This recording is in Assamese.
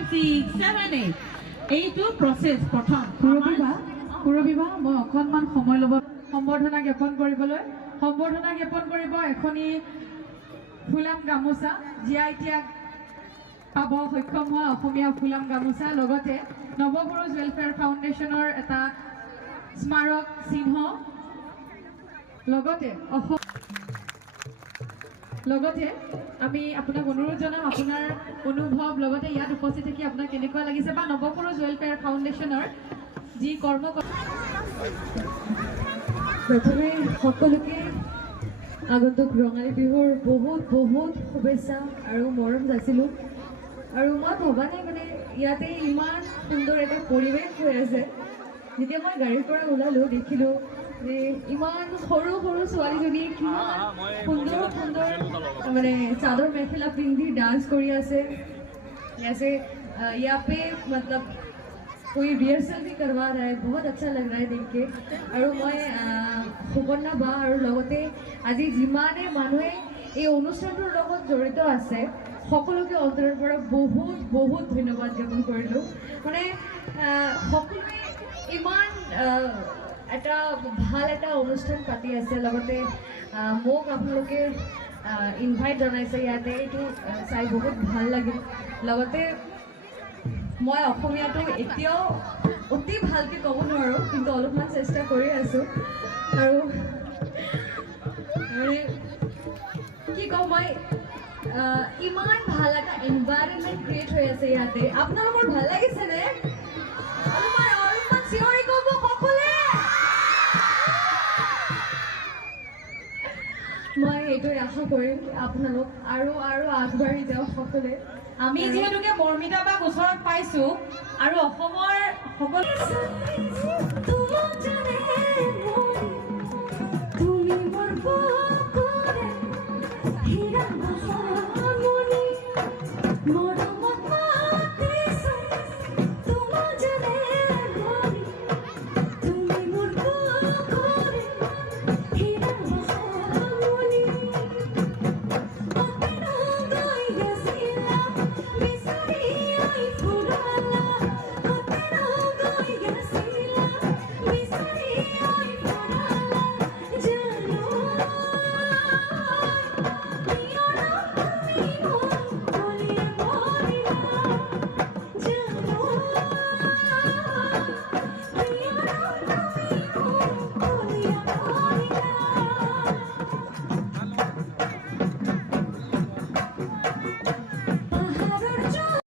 5, 6, 7, 8. এইটো প্ৰচেছ প্ৰথম সুৰবিবা মই অকণমান সময় ল'ব সম্বৰ্ধনা জ্ঞাপন কৰিবলৈ সম্বৰ্ধনা জ্ঞাপন কৰিব এখনি ফুলাম গামোচা জিআই ত্যাগ পাব সক্ষম হোৱা অসমীয়া ফুলাম গামোচা লগতে নৱপুৰুষ ৱেলফেয়াৰ ফাউণ্ডেশ্যনৰ এটা স্মাৰক চিহ্ন লগতে আমি আপোনাক অনুৰোধ জনাম আপোনাৰ অনুভৱ লগতে ইয়াত উপস্থিত থাকি আপোনাক কেনেকুৱা লাগিছে বা নৱপুৰুষ ৱেলফেয়াৰ ফাউণ্ডেশ্যনৰ যি প্ৰথমে সকলোকে আগন্তুক ৰঙালী বিহুৰ বহুত বহুত শুভেচ্ছা আৰু মৰম যাচিলোঁ আৰু মই ভবা নাই মানে ইয়াতে ইমান সুন্দৰ এটা পৰিৱেশ হৈ আছে যেতিয়া মই গাড়ীৰ পৰা ওলালোঁ দেখিলোঁ যে ইমান সৰু সৰু ছোৱালীজনীয়ে কিমান সুন্দৰ সুন্দৰ মানে চাদৰ মেখেলা পিন্ধি ডান্স কৰি আছে जैसे यहाँ पे मतलब कोई रिहर्सल भी करवा रहा है बहुत अच्छा लग रहा है देख के और मैं सुकन्या बा और लगते आज जिमाने मानुहे এই অনুষ্ঠানটোৰ লগত জড়িত আছে সকলোকে অন্তৰৰ পৰা বহুত বহুত ধন্যবাদ জ্ঞাপন কৰিলোঁ মানে সকলোৱে ইমান এটা ভাল এটা অনুষ্ঠান পাতি আছে লগতে মোক আপোনালোকে ইনভাইট জনাইছে ইয়াতে এইটো চাই বহুত ভাল লাগিল লগতে মই অসমীয়াটো এতিয়াও অতি ভালকৈ ক'ব নোৱাৰোঁ কিন্তু অলপমান চেষ্টা কৰি আছোঁ আৰু মানে কি কওঁ মই ইমান ভাল এটা এনভাইৰনমেণ্ট ক্ৰিয়েট হৈ আছে ইয়াতে আপোনালোকৰ ভাল লাগিছেনে অলপমান চিঞৰি ক'ব সকলোৱে মই এইটোৱে আশা কৰিম আপোনালোক আৰু আগবাঢ়ি যাওক সকলোৱে আমি যিহেতুকে মৰ্মিতা বাক ওচৰত পাইছোঁ আৰু অসমৰ সকলো মৰম